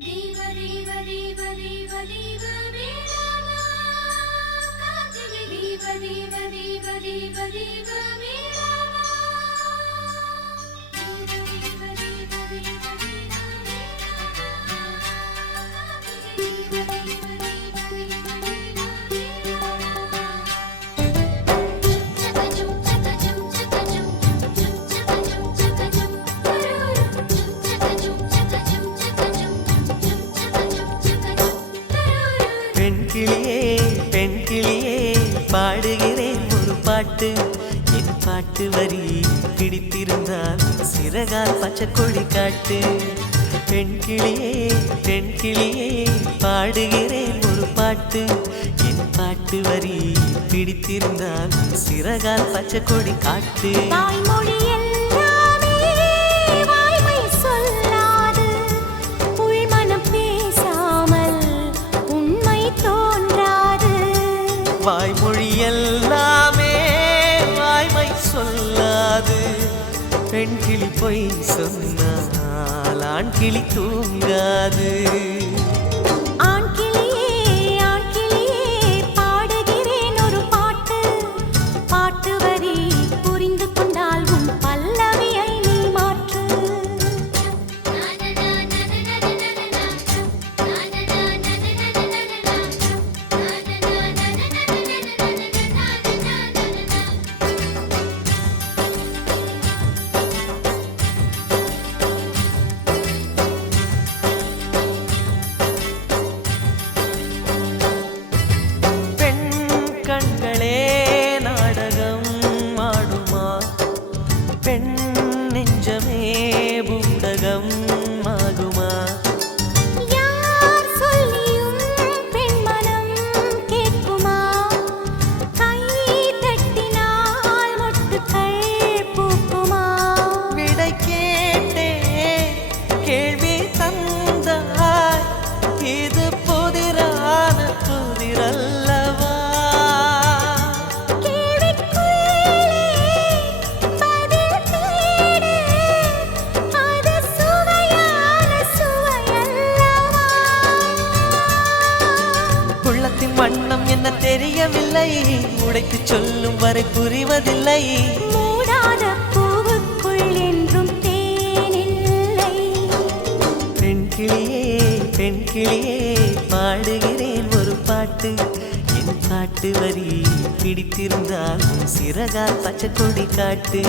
தேவ தேவ தேவ தேவ தேவ வேலவா கார்த்திகை தேவ தேவ தேவ தேவ தேவ வேலவா தேவ தேவ தேவ தேவ தேவ வேலவா கார்த்திகை தேவ தேவ தேவ தேவ பெண்கிளியே பெண்கிளியே பாடுகிறேன் ஒரு பாட்டு என் பாட்டு வரி பிடித்திருந்தால் சிறகால் பச்சை கொடி காட்டு பெண்கிளியே பெண்கிளியே பாடுகிறேன் ஒரு பாட்டு என் பாட்டு வரி பிடித்திருந்தால் சிறகால் பச்சை கொடி காட்டு தாய்மொழி எல்லாமே வாய்மை சொல்லாது உள்மனம் பேசாமல் உண்மை தோன்றாது வாய்மொழி எல்லாமே வாய்மை சொல்லாது பெண்கிளி பொய் சொன்னால் ஆண்கிளி தூங்காது ஆண் கிளியே பாடுகிறேன் ஒரு பாட்டு பாட்டு வரி புரிந்து கொண்டால் உன் பல்லவியை நீ மாற்று பெண் கண்களே நாடகம் ஆடுமா பெண் நெஞ்சமே பூடகம் ஆகுமா யார் சொல்லியும் பெண்மனம் கேட்குமா கை தட்டினால் மொட்டுக்கள் பூக்குமா விடை கேட்டே கேள்வி தந்தாய் இது புதிரான புதிரல்லவா கேள்விக்குள்ளே பதில் தேடு அது சுவையான சுவையல்லவா உள்ளத்தின் வண்ணம் என்ன தெரியவில்லை உடைத்து சொல்லும் வரை புரிவதில்லை மூடாத பூவுக்குள் என்றும் தேனில்லை பெண்கிளியே பெண்கிளியே பாடுகிறேன் ஒரு பாட்டு என் பாட்டு வரி பிடித்திருந்தால் சிறகால் பச்சை கொடி காட்டு